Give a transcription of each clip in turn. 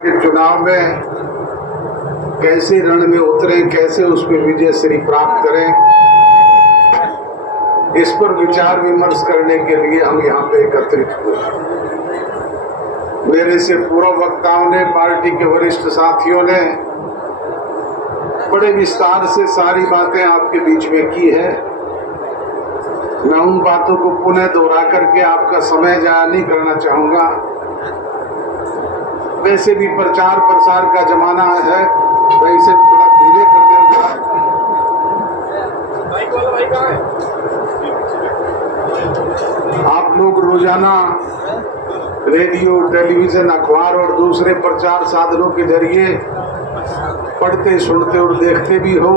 के चुनाव में कैसे रण में उतरे, कैसे उसमें विजय श्री प्राप्त करें, इस पर विचार विमर्श करने के लिए हम यहाँ पे एकत्रित हुए। मेरे से पूर्व वक्ताओं ने, पार्टी के वरिष्ठ साथियों ने बड़े विस्तार से सारी बातें आपके बीच में की है। मैं उन बातों को पुनः दोहरा करके आपका समय जाया नहीं करना चाहूंगा। वैसे भी प्रचार प्रसार का जमाना है, वैसे थोड़ा धीरे कर देगा। आप लोग रोजाना रेडियो, टेलीविजन, अखबार और दूसरे प्रचार साधनों के जरिए पढ़ते, सुनते और देखते भी हो,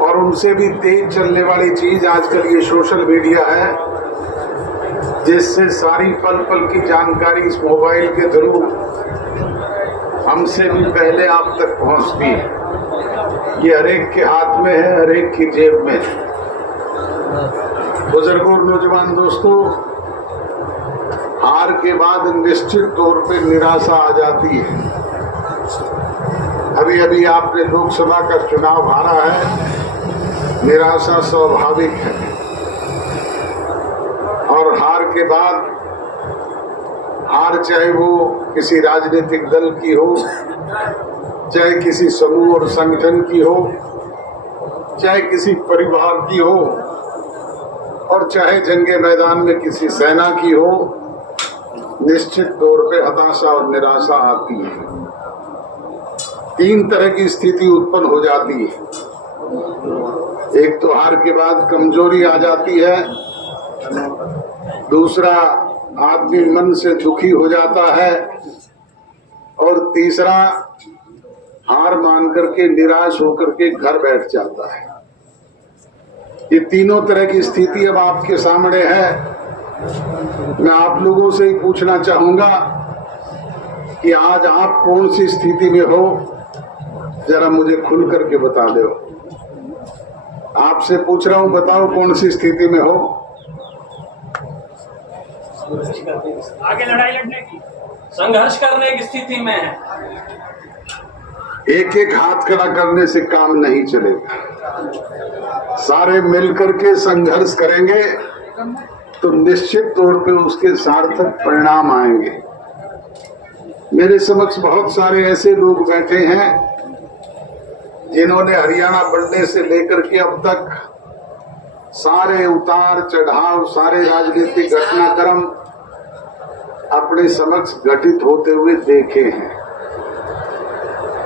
और उनसे भी तेज चलने वाली चीज आजकल ये सोशल मीडिया है, जिससे सारी पल पल की जानकारी इस मोबाइल के थ्रू हमसे भी पहले आप तक पहुंचती है। ये हरेक के हाथ में है, हरेक की जेब में है। बुजुर्गों और नौजवान दोस्तों, हार के बाद निश्चित तौर पे निराशा आ जाती है। अभी अभी आपने लोकसभा का चुनाव हारा है, निराशा स्वाभाविक है। और हार के बाद, हार चाहे वो किसी राजनीतिक दल की हो, चाहे किसी समूह और संगठन की हो, चाहे किसी परिवार की हो, और चाहे जंगे मैदान में किसी सेना की हो, निश्चित तौर पे हताशा और निराशा आती है। तीन तरह की स्थिति उत्पन्न हो जाती है। एक तो हार के बाद कमजोरी आ जाती है, दूसरा आदमी मन से दुखी हो जाता है, और तीसरा हार मान करके, निराश होकर के घर बैठ जाता है। ये तीनों तरह की स्थिति अब आपके सामने है। मैं आप लोगों से ही पूछना चाहूंगा कि आज आप कौन सी स्थिति में हो, जरा मुझे खुल करके बता दो। आपसे पूछ रहा हूं, बताओ कौन सी स्थिति में हो। आगे लड़ाई लड़ने की, संघर्ष करने की स्थिति में है। एक एक हाथ खड़ा करने से काम नहीं चलेगा। सारे मिलकर के संघर्ष करेंगे तो निश्चित तौर पे उसके सार्थक परिणाम आएंगे। मेरे समक्ष बहुत सारे ऐसे लोग बैठे हैं जिन्होंने हरियाणा बनने से लेकर के अब तक सारे उतार चढ़ाव, सारे राजनीतिक घटनाक्रम अपने समक्ष घटित होते हुए देखे हैं।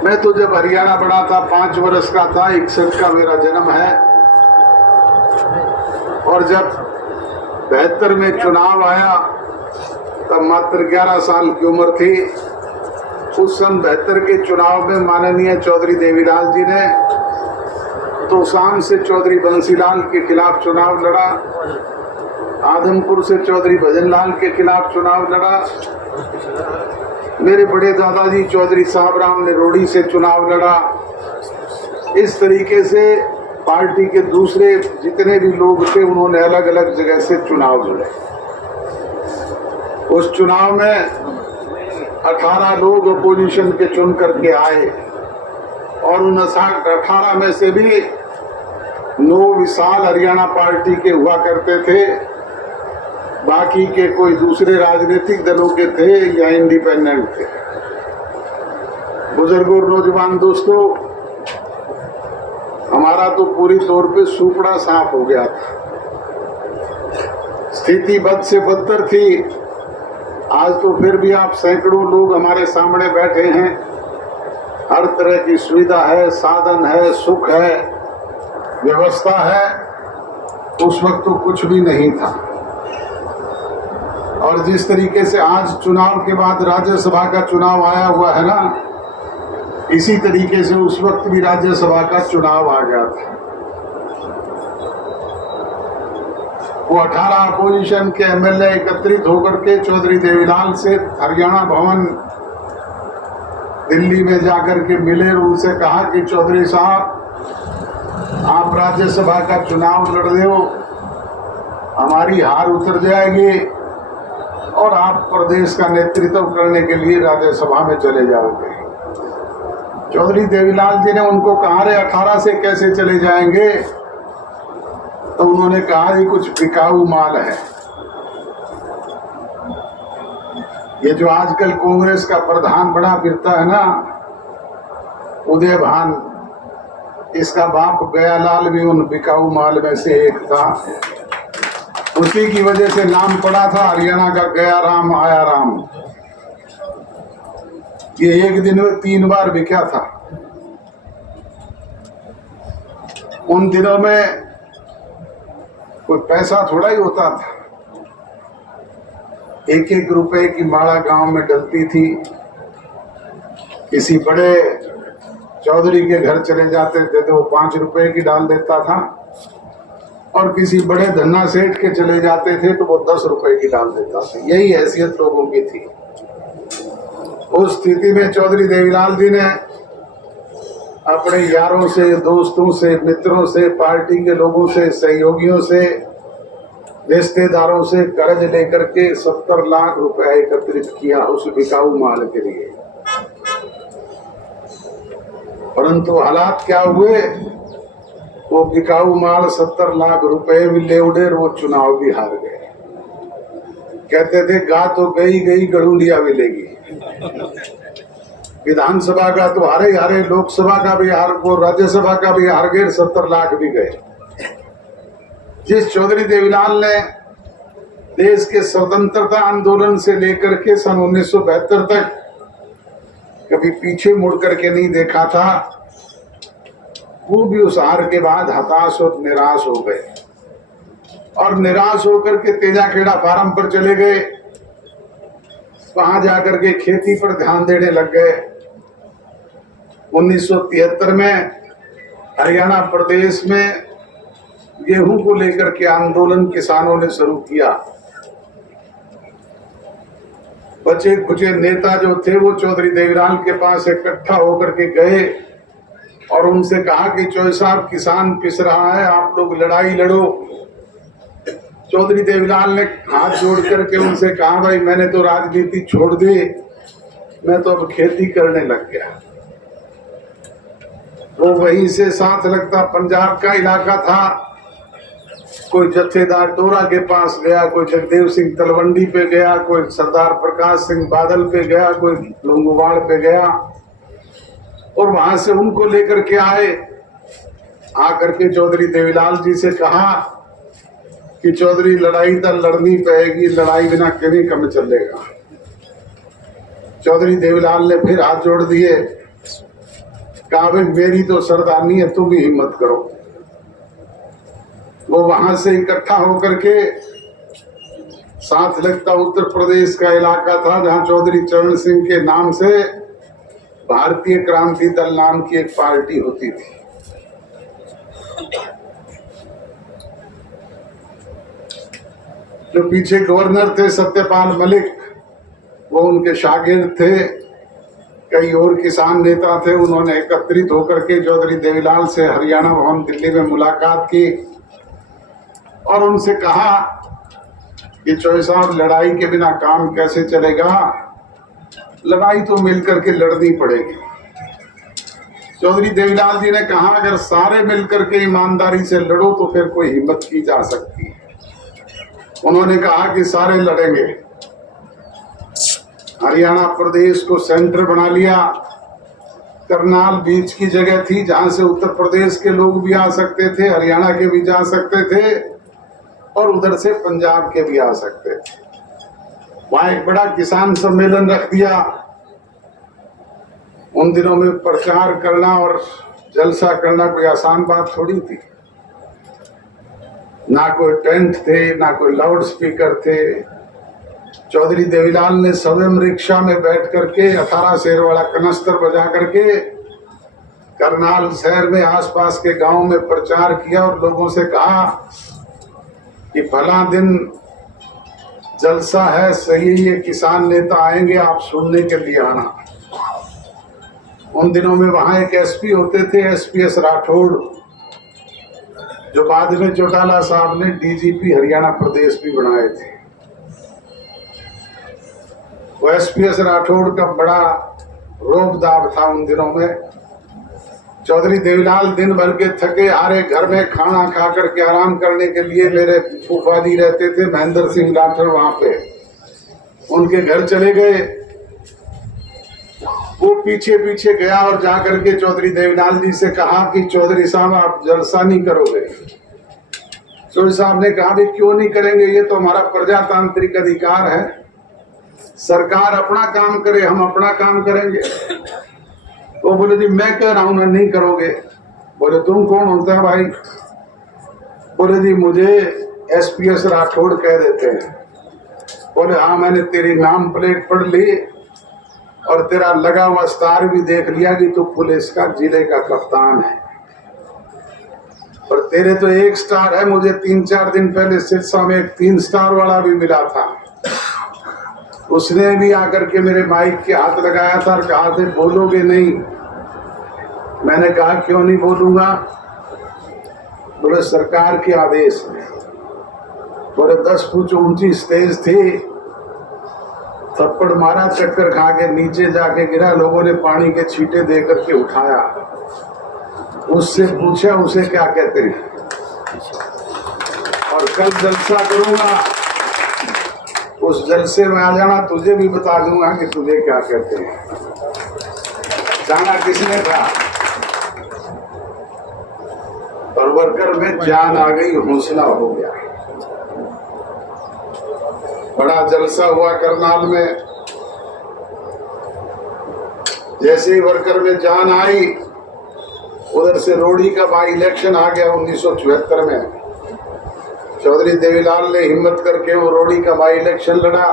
मैं तो जब हरियाणा बना था, 5 वर्ष का था, 61 का मेरा जन्म है, और जब 72 में चुनाव आया तब मात्र 11 साल की उम्र थी। उस सन 72 के चुनाव में माननीय चौधरी देवीलाल जी ने तोशाम से चौधरी बंसीलाल के खिलाफ चुनाव लड़ा, आदमपुर से चौधरी भजनलाल के खिलाफ चुनाव लड़ा, मेरे बड़े दादाजी चौधरी साहबराम ने रोड़ी से चुनाव लड़ा। इस तरीके से पार्टी के दूसरे जितने भी लोग थे, उन्होंने अलग अलग जगह से चुनाव लड़े। उस चुनाव में 18 लोग अपोजिशन के चुन करके आए, और उन 18 में से भी 9 विशाल हरियाणा पार्टी के हुआ करते थे, बाकी के कोई दूसरे राजनीतिक दलों के थे या इंडिपेंडेंट थे। बुजुर्गों और नौजवान दोस्तों, हमारा तो पूरी तौर पे सुपड़ा साफ हो गया था। स्थिति बद से बदतर थी। आज तो फिर भी आप सैकड़ों लोग हमारे सामने बैठे हैं, हर तरह की सुविधा है, साधन है, सुख है, व्यवस्था है। उस वक्त तो कुछ भी नहीं था। और जिस तरीके से आज चुनाव के बाद राज्यसभा का चुनाव आया हुआ है ना, इसी तरीके से उस वक्त भी राज्यसभा का चुनाव आ गया था। वो 18 अपोजिशन के एमएलए एकत्रित होकर के चौधरी देवीलाल से हरियाणा भवन दिल्ली में जाकर के मिले और उनसे कहा कि चौधरी साहब, आप राज्यसभा का चुनाव लड़ रहे हो, हमारी हार उतर जाएगी, और आप प्रदेश का नेतृत्व करने के लिए राज्यसभा में चले जाओगे। चौधरी देवीलाल जी ने उनको कहा, रे 18 से कैसे चले जाएंगे? तो उन्होंने कहा, ये कुछ बिकाऊ माल है। ये जो आजकल कांग्रेस का प्रधान बना फिरता है ना, उदय भान, इसका बाप गयालाल भी उन बिकाऊ माल में से एक था। उसी की वजह से नाम पड़ा था हरियाणा का गया राम आया राम। ये एक दिन में 3 बार बिका था। उन दिनों में कोई पैसा थोड़ा ही होता था। 1-1 रुपए की माला गांव में डलती थी। किसी बड़े चौधरी के घर चले जाते थे तो वो 5 रुपए की डाल देता था, और किसी बड़े धन्ना सेठ के चले जाते थे तो वो 10 रुपए की डाल देता था। यही हैसियत लोगों की थी। उस स्थिति में चौधरी देवीलाल जी ने अपने यारों से, दोस्तों से, मित्रों से, पार्टी के लोगों से, सहयोगियों से, रिश्तेदारों से कर्ज लेकर के 70 लाख रुपए एकत्रित किया उस बिकाऊ माल के लिए। परंतु हालात क्या हुए? वो बिकाऊ माल 70 लाख रुपए भी ले उड़े, वो चुनाव भी हार गए। कहते थे गा तो गई गई गड़ूलिया मिलेगी। विधानसभा का तो हारे हारे, लोकसभा का भी हार, वो राज्यसभा का भी हार गए, 70 लाख भी गए। जिस चौधरी देवीलाल ने देश के स्वतंत्रता आंदोलन से लेकर के सन 1972 तक कभी पीछे मुड़ करके नहीं देखा था, वो भी उस हार के बाद हताश और निराश हो गए, और निराश होकर के तेजाखेड़ा फार्म पर चले गए। वहां जाकर के खेती पर ध्यान देने लग गए। 1973 में हरियाणा प्रदेश में गेहूं को लेकर के आंदोलन किसानों ने शुरू किया। बचे कुछ नेता जो थे वो चौधरी देवीलाल के पास इकट्ठा होकर के गए और उनसे कहा कि चौधरी साहब, किसान पिस रहा है, आप लोग लड़ाई लड़ो। चौधरी देवीलाल ने हाथ जोड़ करके उनसे कहा, भाई मैंने तो राजनीति छोड़ दी, मैं तो अब खेती करने लग गया। वो वहीं से साथ लगता पंजाब का इलाका था। कोई जत्थेदार टोरा के पास गया, कोई जगदेव सिंह तलवंडी पे गया, कोई सरदार प्रकाश सिंह बादल पे गया, कोई लोंगोवाड़ पे गया, और वहां से उनको लेकर के आए। आकर के चौधरी देवीलाल जी से कहा कि चौधरी, लड़ाई तो लड़नी पड़ेगी, लड़ाई बिना कभी कम चलेगा। चौधरी देवीलाल ने फिर हाथ जोड़ दिए, कहा भाई मेरी तो सरदारनी है, तुम भी हिम्मत करो। वो वहां से इकट्ठा होकर के साथ लगता उत्तर प्रदेश का इलाका था, जहां चौधरी चरण सिंह के नाम से भारतीय क्रांति दल नाम की एक पार्टी होती थी। जो पीछे गवर्नर थे सत्यपाल मलिक, वो उनके शागिर्द थे। कई और किसान नेता थे। उन्होंने एकत्रित होकर के चौधरी देवीलाल से हरियाणा भवन दिल्ली में मुलाकात की और उनसे कहा कि चौधरी साहब, लड़ाई के बिना काम कैसे चलेगा, लड़ाई तो मिलकर के लड़नी पड़ेगी। चौधरी देवीलाल जी ने कहा, अगर सारे मिलकर के ईमानदारी से लड़ो तो फिर कोई हिम्मत की जा सकती है। उन्होंने कहा कि सारे लड़ेंगे। हरियाणा प्रदेश को सेंटर बना लिया। करनाल बीच की जगह थी जहां से उत्तर प्रदेश के लोग भी आ सकते थे, हरियाणा के भी जा सकते थे और उधर से पंजाब के भी आ सकते थे। वहां एक बड़ा किसान सम्मेलन रख दिया। उन दिनों में प्रचार करना और जलसा करना कोई आसान बात थोड़ी थी। ना कोई टेंट थे, ना कोई लाउड स्पीकर थे। चौधरी देवीलाल ने स्वयं रिक्शा में बैठ करके 18 शेर वाला कनस्तर बजा करके करनाल शहर में आसपास के गांव में प्रचार किया और लोगों से कहा कि फला दिन जलसा है, सही ये किसान नेता आएंगे, आप सुनने के लिए आना। उन दिनों में वहां एक एसपी होते थे, एसपीएस राठौड़, जो बाद में चौटाला साहब ने डीजीपी हरियाणा प्रदेश भी बनाए थे। वो एसपीएस राठौड़ का बड़ा रोब दाब था उन दिनों में। चौधरी देवीलाल दिन भर के थके हारे घर में खाना खा करके आराम करने के लिए, मेरे फूफा जी रहते थे महेंद्र सिंह डॉक्टर वहां पे, उनके घर चले गए। वो पीछे पीछे गया और जाकर के चौधरी देवीलाल जी से कहा कि चौधरी साहब आप जलसा नहीं करोगे। चौधरी साहब ने कहा भी क्यों नहीं करेंगे, ये तो हमारा प्रजातांत्रिक अधिकार है, सरकार अपना काम करे हम अपना काम करेंगे। वो बोले जी मैं कह रहा हूं ना नहीं करोगे। बोले तुम कौन होता है भाई? बोले जी मुझे एसपीएस राठौड़ कह देते हैं। बोले हाँ मैंने तेरी नाम प्लेट पढ़ ली और तेरा लगा हुआ स्टार भी देख लिया कि तू पुलिस का जिले का कप्तान है, और तेरे तो 1 स्टार है। मुझे 3-4 दिन पहले सिरसा में एक 3 स्टार वाला भी मिला था, उसने भी आकर के मेरे माइक के हाथ लगाया था और कहा थे बोलोगे नहीं। मैंने कहा क्यों नहीं बोलूंगा? बोले सरकार के आदेश में। बोले 10 फुट ऊंची स्टेज थी, थप्पड़ मारा, चक्कर खा के नीचे जाके गिरा, लोगों ने पानी के छींटे दे करके उठाया। उससे पूछा उसे क्या कहते हैं, और कल जलसा करूंगा, उस जलसे में आ जाना, तुझे भी बता दूंगा कि तुझे क्या कहते हैं। जाना किसने था? और वर्कर में जान आ गई, हौसला हो गया। बड़ा जलसा हुआ करनाल में। जैसे ही वर्कर में जान आई, उधर से रोड़ी का बाई इलेक्शन आ गया 1974 में। चौधरी देवीलाल ने हिम्मत करके वो रोड़ी का बाई इलेक्शन लड़ा,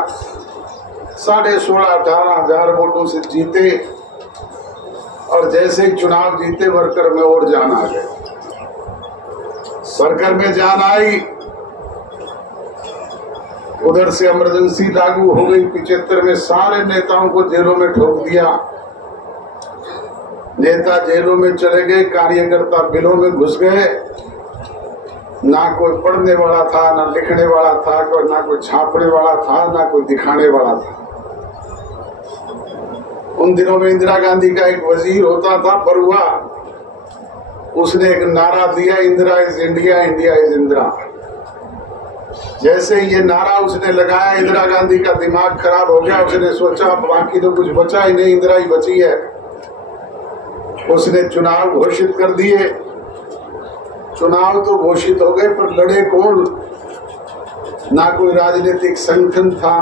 16,500-18 हजार वोटों से जीते, और जैसे ही चुनाव जीते वर्कर में और जान आ गए। वर्कर में जान आई, उधर से इमरजेंसी लागू हो गई 75 में, सारे नेताओं को जेलों में ठोक दिया। नेता जेलों में चले गए, कार्यकर्ता बिलों में घुस गए। ना कोई पढ़ने वाला था, ना लिखने वाला था, ना कोई छापने वाला था, ना कोई दिखाने वाला था। उन दिनों में इंदिरा गांधी का एक वजीर होता था बरुआ, उसने एक नारा दिया, Indira is India, India is Indira. जैसे ये नारा उसने लगाया, इंदिरा गांधी का दिमाग खराब हो गया। उसने सोचा बाकी तो कुछ बचा ही नहीं, इंदिरा ही बची है। उसने चुनाव घोषित कर दिए। चुनाव तो घोषित हो गए, पर लड़े कौन? ना कोई राजनीतिक संगठन था,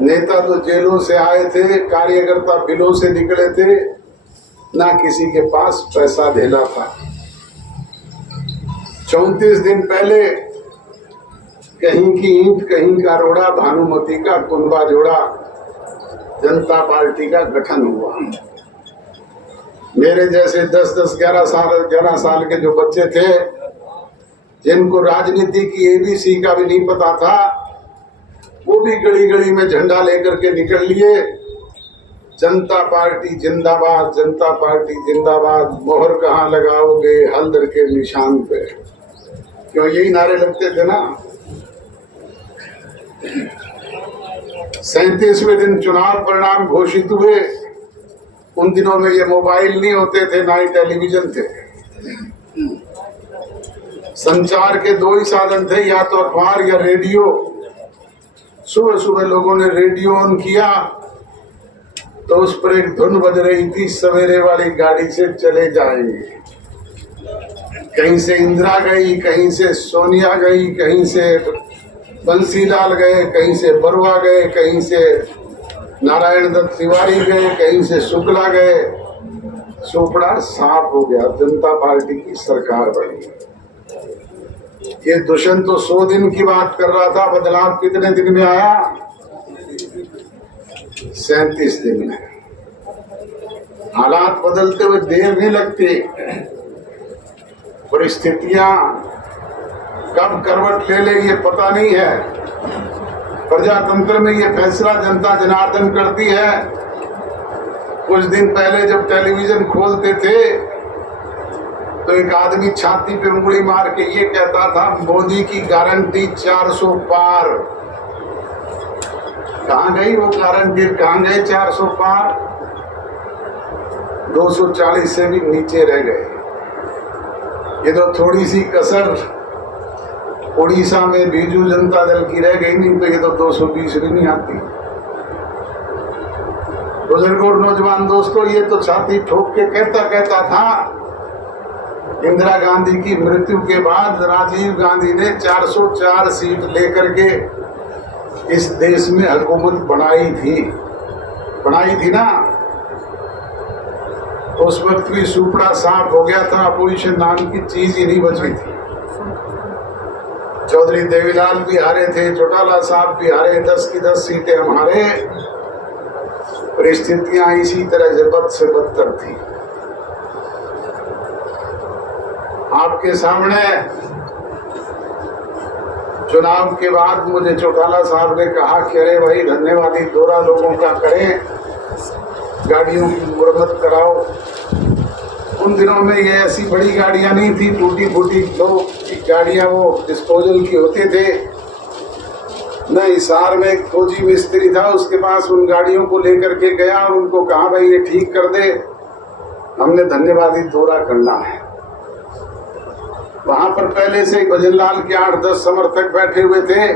नेता तो जेलों से आए थे, कार्यकर्ता बिलों से निकले थे, ना किसी के पास पैसा धेला था। 34 दिन पहले कहीं की ईंट कहीं का रोड़ा, भानुमती का कुंबा जोड़ा, जनता पार्टी का गठन हुआ। मेरे जैसे 10-10, 11 साल के जो बच्चे थे, जिनको राजनीति की एबीसी का भी नहीं पता था, वो भी गली गली में झंडा लेकर के निकल लिए, जनता पार्टी जिंदाबाद, जनता पार्टी जिंदाबाद। मोहर कहाँ लगाओगे? हल्दर के निशान पे। क्यों यही नारे लगते थे ना। 37वें दिन चुनाव परिणाम घोषित हुए। उन दिनों में ये मोबाइल नहीं होते थे, ना ही टेलीविजन थे। संचार के 2 ही साधन थे, या तो अखबार या रेडियो। सुबह सुबह लोगों ने रेडियो ऑन किया तो उस पर एक धुन बज रही थी, सवेरे वाली गाड़ी से चले जाएंगे। कहीं से इंदिरा गई, कहीं से सोनिया गई, कहीं से बंसीलाल गए, कहीं से बरुआ गए, कहीं से नारायण दत्त तिवारी गए, कहीं से शुक्ला गए। चोपड़ा साफ हो गया, जनता पार्टी की सरकार बनी। ये दुष्यंत तो 100 दिन की बात कर रहा था, बदलाव कितने दिन में आया? 37 दिन में। हालात बदलते हुए देर नहीं लगती, परिस्थितियां कब करवट ले ले ये पता नहीं है। प्रजातंत्र में ये फैसला जनता जनार्दन करती है। कुछ दिन पहले जब टेलीविजन खोलते थे तो एक आदमी छाती पे उंगली मार के ये कहता था, मोदी की गारंटी 400 पार। कहाँ गई वो कारणगीर, कहाँ गए 400 पार, 240 से भी नीचे रह गए। ये तो थोड़ी सी कसर उड़ीसा में बीजू जनता दल की रह गई, नहीं तो ये तो 220 भी नहीं आती। बुजुर्गों और नौजवान दोस्तों, ये तो छाती ठोक के कहता था, इंदिरा गांधी की मृत्यु के बाद राजीव गांधी ने 404 सीट लेकर के इस देश में हुकूमत बनाई थी ना। उस वक्त भी सुपड़ा साफ हो गया था, अपोजिशन नाम की चीज ही नहीं बची थी। चौधरी देवीलाल भी हारे थे, चौटाला साहब भी हारे, 10 की 10 सीटें हम हारे। परिस्थितियां इसी तरह से बद से बदतर थी। आपके सामने चुनाव के बाद मुझे चौटाला साहब ने कहा कि अरे भाई धन्यवादी दौरा लोगों का करें, गाड़ियों की मुरम्मत कराओ। उन दिनों में ये ऐसी बड़ी गाड़ियां नहीं थी, टूटी फूटी दो गाड़ियां वो डिस्पोजल की होते थे। मैं हिसार में एक फौजी मिस्त्री था, उसके पास उन गाड़ियों को लेकर के गया और उनको कहा भाई ये ठीक कर दे, हमने धन्यवादी दौरा करना है। वहां पर पहले से भजनलाल के 8-10 समर्थक बैठे हुए थे।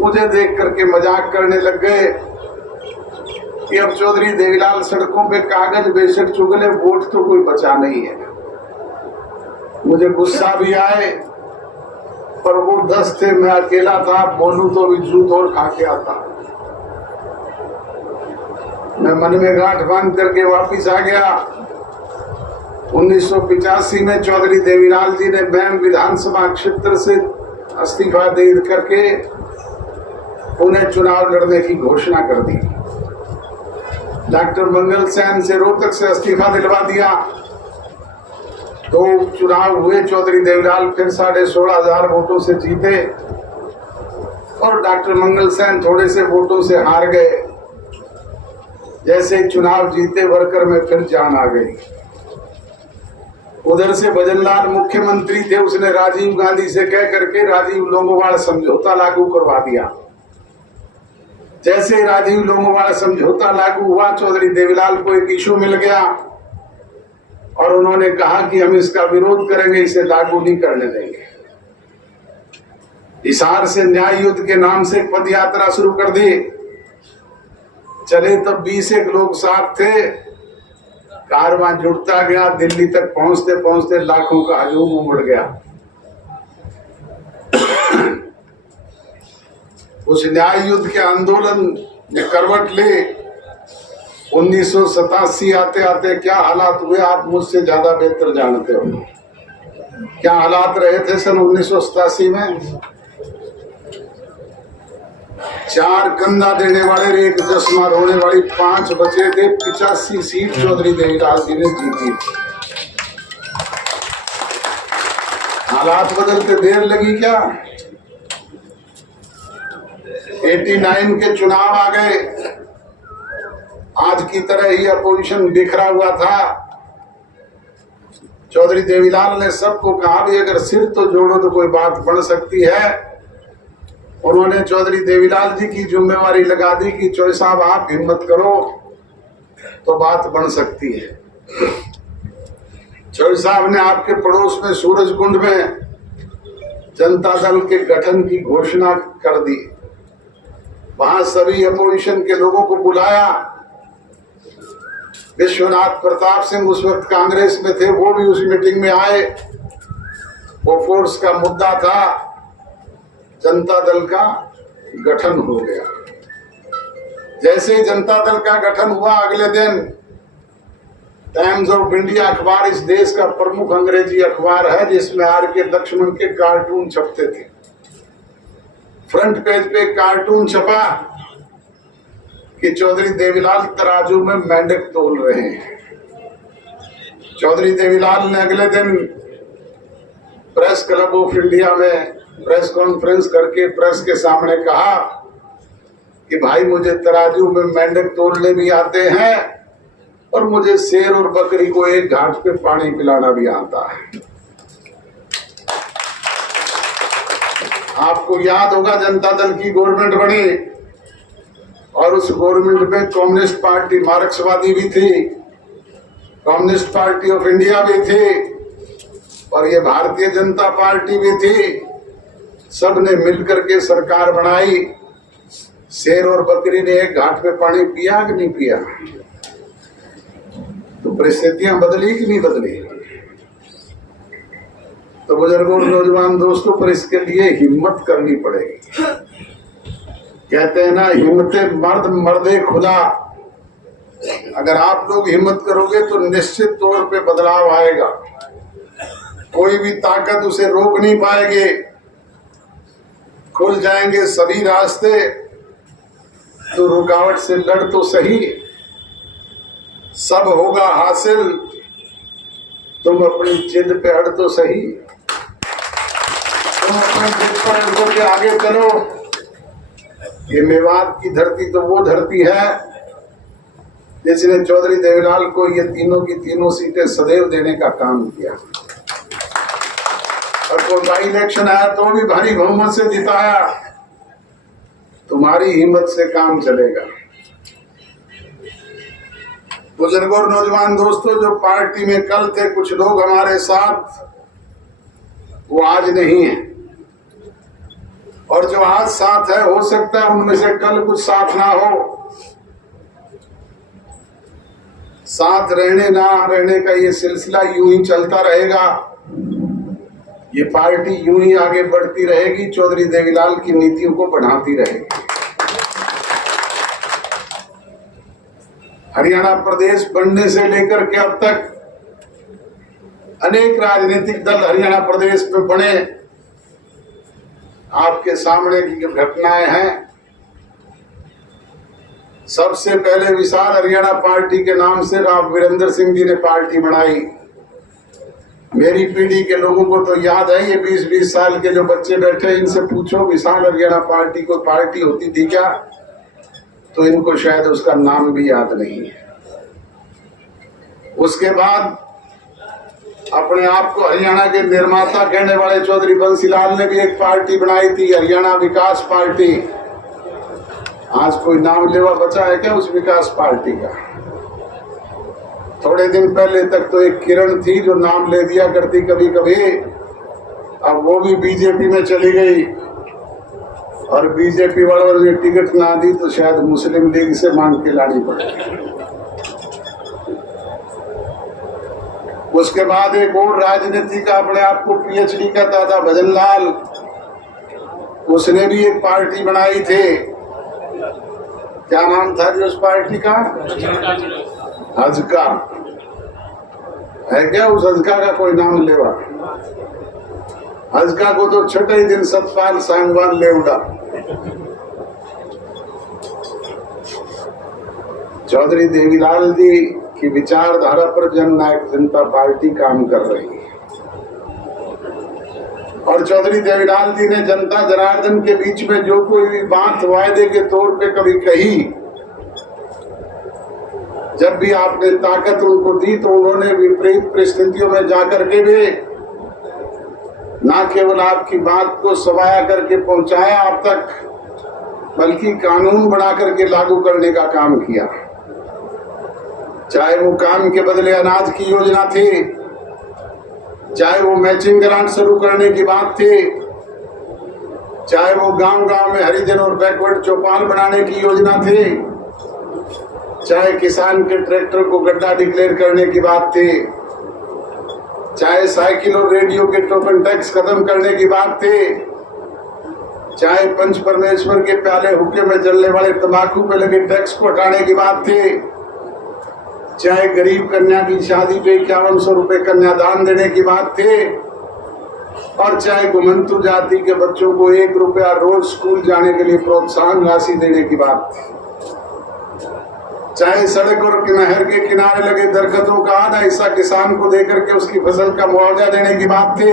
मुझे देख करके मजाक करने लग गए कि अब चौधरी देवीलाल सड़कों पे कागज बेशक चुगले, वोट तो कोई बचा नहीं है। मुझे गुस्सा भी आए, पर वो 10 थे, मैं अकेला था, बोलूं तो भी जूत और खा के आता। मैं मन में गांठ बांध करके वापिस आ गया। 1985 में चौधरी देवीलाल जी ने मैम विधानसभा क्षेत्र से इस्तीफा दे करके पुनः चुनाव लड़ने की घोषणा कर दी। डॉक्टर मंगल सेन से रोहतक से इस्तीफा दिलवा दिया। 2 चुनाव हुए, चौधरी देवीलाल फिर 16,500 वोटों से जीते और डॉक्टर मंगल सेन थोड़े से वोटों से हार गए। जैसे चुनाव जीते वर्कर में फिर जान आ गई। उधर से भजनलाल मुख्यमंत्री थे, उसने राजीव गांधी से कह करके राजीव लोंगोवाल समझौता लागू करवा दिया। जैसे राजीव लोंगोवाल समझौता लागू हुआ, चौधरी देवीलाल को एक इशू मिल गया और उन्होंने कहा कि हम इसका विरोध करेंगे, इसे लागू नहीं करने देंगे। हिसार से न्याय युद्ध के नाम से पद यात्रा शुरू कर दी। चले तब 20 लोग साथ थे, कारवां जुड़ता गया, दिल्ली तक पहुंचते पहुंचते लाखों का हजूम उमड़ गया। उस न्याय युद्ध के आंदोलन ने करवट ले 1987 आते आते क्या हालात हुए आप मुझसे ज्यादा बेहतर जानते हो। क्या हालात रहे थे सन 1987 में? 4 कंधा देने वाले, 1 चश्मा रोने वाली 5 बचे थे। 85 सीट चौधरी देवीलाल जी ने जीती। हालात बदलते देर लगी क्या? 89 के चुनाव आ गए। आज की तरह ही अपोजिशन बिखरा हुआ था। चौधरी देवीलाल ने सबको कहा भी अगर सिर तो जोड़ो तो कोई बात बन सकती है। उन्होंने चौधरी देवीलाल जी की जिम्मेवारी लगा दी कि चौधरी साहब आप हिम्मत करो तो बात बन सकती है। चौधरी साहब ने आपके पड़ोस में सूरजकुंड में जनता दल के गठन की घोषणा कर दी। वहां सभी अपोजिशन के लोगों को बुलाया। विश्वनाथ प्रताप सिंह उस वक्त कांग्रेस में थे, वो भी उस मीटिंग में आए। वो फोर्स का मुद्दा था, जनता दल का गठन हो गया। जैसे ही जनता दल का गठन हुआ, अगले दिन टाइम्स ऑफ इंडिया अखबार इस देश का प्रमुख अंग्रेजी अखबार है, जिसमें आर के लक्ष्मण के कार्टून छपते थे। फ्रंट पेज पे कार्टून छपा कि चौधरी देवीलाल तराजू में मेंढक तोल रहे हैं। चौधरी देवीलाल ने अगले दिन प्रेस क्लब ऑफ इंडिया में प्रेस कॉन्फ्रेंस करके प्रेस के सामने कहा कि भाई मुझे तराजू में मेंढक तोलने भी आते हैं और मुझे शेर और बकरी को एक घाट पे पानी पिलाना भी आता है। आपको याद होगा जनता दल की गवर्नमेंट बनी, और उस गवर्नमेंट में कम्युनिस्ट पार्टी मार्क्सवादी भी थी, कम्युनिस्ट पार्टी ऑफ इंडिया भी थी और ये भारतीय जनता पार्टी भी थी। सबने मिलकर के सरकार बनाई। शेर और बकरी ने एक घाट पे पानी पिया कि नहीं पिया? तो परिस्थितियां बदली कि नहीं बदली? तो बुजुर्गों और नौजवान दोस्तों, पर इसके लिए हिम्मत करनी पड़ेगी। कहते हैं ना, हिम्मते मर्द मर्दे खुदा। अगर आप लोग हिम्मत करोगे तो निश्चित तौर पे बदलाव आएगा। कोई भी ताकत उसे रोक नहीं पाएगी। खुल जाएंगे सभी रास्ते, तो रुकावट से लड़ तो सही, सब होगा हासिल। तुम अपनी जिद पे अड़ तो सही, तुम अपनी जिद पर अड़ के आगे चलो। ये मेवात की धरती तो वो धरती है जिसने चौधरी देवीलाल को ये तीनों की तीनों सीटें सदैव देने का काम किया और कोई बाई इलेक्शन आया तो भी भारी बहुमत से जिताया। तुम्हारी हिम्मत से काम चलेगा। बुजुर्गों और नौजवान दोस्तों, जो पार्टी में कल थे कुछ लोग हमारे साथ, वो आज नहीं है, और जो आज साथ है हो सकता है उनमें से कल कुछ साथ ना हो। साथ रहने ना रहने का ये सिलसिला यूं ही चलता रहेगा। ये पार्टी यूं ही आगे बढ़ती रहेगी, चौधरी देवीलाल की नीतियों को बढ़ाती रहेगी। हरियाणा प्रदेश बनने से लेकर के अब तक अनेक राजनीतिक दल हरियाणा प्रदेश में बने। आपके सामने की घटनाएं हैं। सबसे पहले विशाल हरियाणा पार्टी के नाम से राव वीरेंद्र सिंह जी ने पार्टी बनाई। मेरी पीढ़ी के लोगों को तो याद है, ये 20-20 साल के जो बच्चे बैठे, इनसे पूछो विशाल हरियाणा पार्टी को पार्टी होती थी क्या, तो इनको शायद उसका नाम भी याद नहीं है। उसके बाद अपने आप को हरियाणा के निर्माता कहने वाले चौधरी बंसीलाल ने भी एक पार्टी बनाई थी, हरियाणा विकास पार्टी। आज कोई नाम लेवा बचा है क्या उस विकास पार्टी का? थोड़े दिन पहले तक तो एक किरण थी जो नाम ले दिया करती कभी कभी, अब वो भी बीजेपी में चली गई और बीजेपी वालों ने टिकट ना दी तो शायद मुस्लिम लीग से मांग के लानी पड़ेगी। उसके बाद एक और राजनीति का अपने आप को पीएचडी कहता था भजनलाल, उसने भी एक पार्टी बनाई थी। क्या नाम था जी उस पार्टी का? हजका है क्या? उस हजका का कोई नाम लेवा? हजका को तो छठे ही दिन सतपाल सांगवान ले उड़ा। चौधरी देवीलाल जी की विचारधारा पर जननायक जनता पार्टी काम कर रही है और चौधरी देवीलाल जी ने जनता जनार्दन के बीच में जो कोई बात वायदे के तौर पे कभी कही, जब भी आपने ताकत उनको दी तो उन्होंने विपरीत परिस्थितियों में जाकर के भी न केवल आपकी बात को सवाया करके पहुंचाया आप तक, बल्कि कानून बना करके लागू करने का काम किया। चाहे वो काम के बदले अनाज की योजना थी, चाहे वो मैचिंग ग्रांट शुरू करने की बात थी, चाहे वो गांव-गांव में हरिजन और बैकवर्ड चौपाल बनाने की योजना थी, चाहे किसान के ट्रैक्टर को गड्ढा डिक्लेयर करने की बात थी, चाहे साइकिल और रेडियो के टोकन टैक्स खत्म करने की बात थी, चाहे पंच परमेश्वर के प्याले हुक्के में जलने वाले तंबाकू पे लगे टैक्स को हटाने की बात थी, चाहे गरीब कन्या की शादी पे 5100 रुपए कन्यादान देने की बात थी, और चाहे घुमंतु जाति के बच्चों को 1 रुपया रोज स्कूल जाने के लिए प्रोत्साहन राशि देने की बात थी, चाहे सड़क और नहर के किनारे लगे दरख्तों का आधा हिस्सा किसान को देकर के उसकी फसल का मुआवजा देने की बात थी,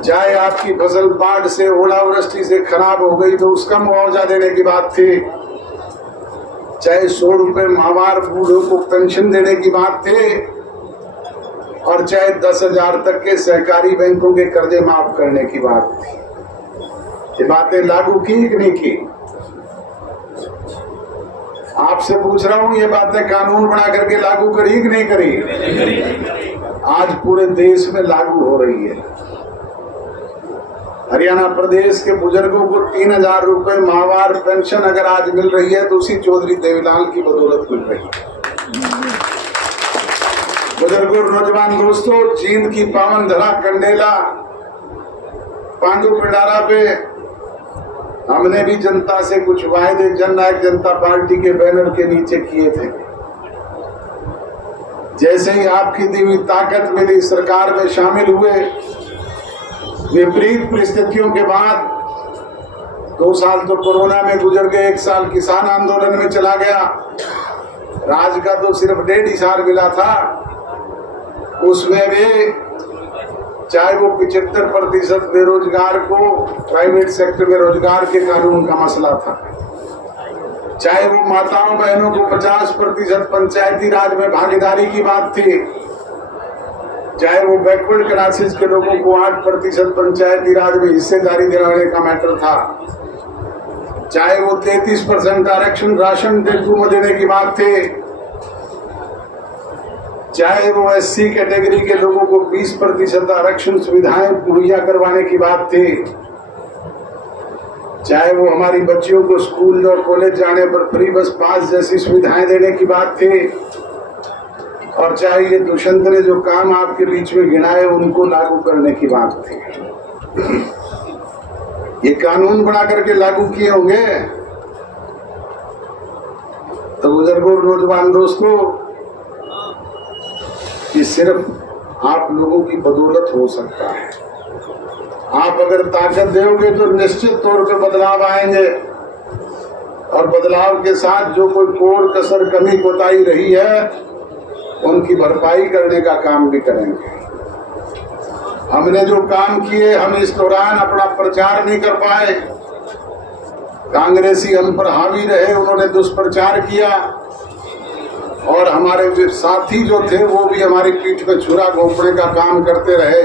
चाहे आपकी फसल बाढ़ से ओलावृष्टि से खराब हो गई तो उसका मुआवजा देने की बात थी, चाहे 100 रुपए माहवार बूढ़ों को पेंशन देने की बात थी, और चाहे 10,000 तक के सहकारी बैंकों के कर्जे माफ करने की बात थी। ये बातें लागू की कि नहीं की? आपसे पूछ रहा हूं, ये बातें कानून बना करके लागू करी कि नहीं करी? आज पूरे देश में लागू हो रही है। हरियाणा प्रदेश के बुजुर्गों को 3000 रुपए माहवार पेंशन अगर आज मिल रही है तो उसी चौधरी देवीलाल की बदौलत मिल रही है। बुजुर्गों, नौजवान दोस्तों, जींद की पावन धरा कंडेला पांडु पिंडारा पे हमने भी जनता से कुछ वायदे जननायक जनता पार्टी के बैनर के नीचे किए थे। जैसे ही आपकी दी हुई ताकत मिली, सरकार में शामिल हुए, विपरीत परिस्थितियों के बाद 2 साल तो कोरोना में गुजर गए, 1 साल किसान आंदोलन में चला गया, राज का तो सिर्फ 1.5 साल मिला था। उसमें भी चाहे वो 75% बेरोजगार को प्राइवेट सेक्टर में रोजगार के कानून का मसला था, चाहे वो माताओं बहनों को 50% पंचायती राज में भागीदारी की बात थी, चाहे वो बैकवर्ड क्लासेस के लोगों को 8% पंचायती राज में हिस्सेदारी दिलाने का मैटर था, चाहे वो 33% आरक्षण राशन डिपो में देने की बात थी, चाहे वो SC कैटेगरी के लोगों को 20% आरक्षण सुविधाएं मुहैया करवाने की बात थी, चाहे वो हमारी बच्चियों को स्कूल और कॉलेज जाने पर फ्री बस पास जैसी सुविधाएं देने की बात थी, और चाहे ये दुष्यंत ने जो काम आपके बीच में गिनाए उनको लागू करने की बात थी। ये कानून बना करके लागू किए होंगे तो बुजुर्गों, नौजवान दोस्तों, ये सिर्फ आप लोगों की बदौलत हो सकता है। आप अगर ताकत दोगे तो निश्चित तौर पे बदलाव आएंगे, और बदलाव के साथ जो कोई कोर कसर कमी कोताही रही है उनकी भरपाई करने का काम भी करेंगे। हमने जो काम किए, हम इस दौरान अपना प्रचार नहीं कर पाए, कांग्रेसी हम पर हावी रहे, उन्होंने दुष्प्रचार किया, और हमारे जो साथी जो थे वो भी हमारी पीठ पे छुरा घोंपने का काम करते रहे।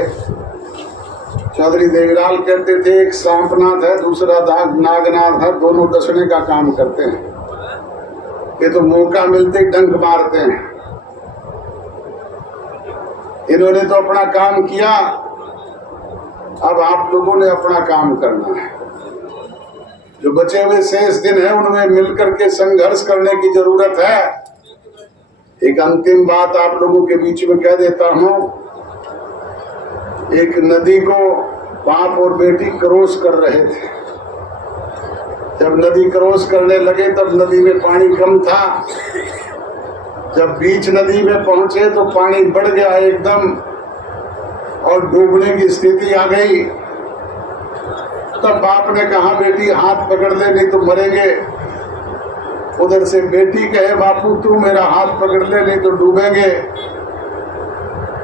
चौधरी देवीलाल कहते थे, एक सांपनाथ है, दूसरा नागनाथ है, दोनों डसने का काम करते हैं, ये तो मौका मिलते ही डंक मारते हैं। इन्होंने तो अपना काम किया, अब आप लोगों ने अपना काम करना है। जो बचे हुए शेष दिन है उनमें मिलकर के संघर्ष करने की जरूरत है। एक अंतिम बात आप लोगों के बीच में कह देता हूं, एक नदी को बाप और बेटी क्रॉस कर रहे थे। जब नदी क्रॉस करने लगे तब नदी में पानी कम था, जब बीच नदी में पहुंचे तो पानी बढ़ गया एकदम और डूबने की स्थिति आ गई। तब बाप ने कहा, बेटी हाथ पकड़ ले नहीं तो मरेंगे। उधर से बेटी कहे, बापू तू मेरा हाथ पकड़ ले नहीं तो डूबेंगे।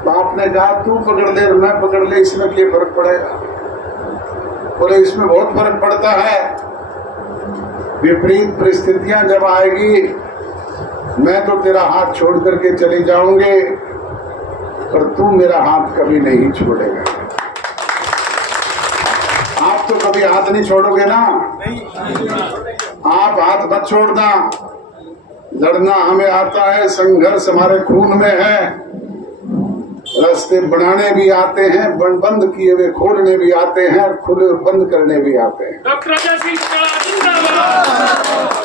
बाप ने कहा, तू पकड़ ले मैं पकड़ ले, इसमें क्या फर्क पड़ेगा? बोले, इसमें बहुत फर्क पड़ता है। विपरीत परिस्थितियां जब आएगी मैं तो तेरा हाथ छोड़ करके चली जाऊंगी, पर तू मेरा हाथ कभी नहीं छोड़ेगा। आप तो कभी हाथ नहीं छोड़ोगे ना? आप हाथ मत छोड़ना। लड़ना हमें आता है, संघर्ष हमारे खून में है, रास्ते बनाने भी आते हैं, बंद किए हुए खोलने भी आते हैं, और खुले बंद करने भी आते हैं।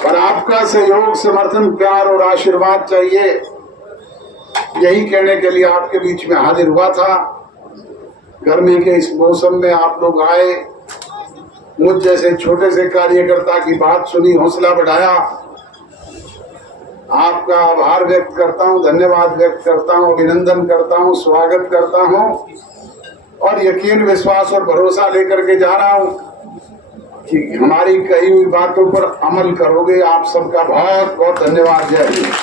पर आपका सहयोग, समर्थन, प्यार और आशीर्वाद चाहिए। यही कहने के लिए आपके बीच में हाजिर हुआ था। गर्मी के इस मौसम में आप लोग आए, मुझ जैसे छोटे से कार्यकर्ता की बात सुनी, हौसला बढ़ाया। आपका आभार व्यक्त करता हूं, धन्यवाद व्यक्त करता हूं, अभिनंदन करता हूं, स्वागत करता हूं, और यकीन, विश्वास और भरोसा लेकर के जा रहा हूं कि हमारी कही हुई बातों पर अमल करोगे। आप सबका बहुत बहुत धन्यवाद। जय हिंद।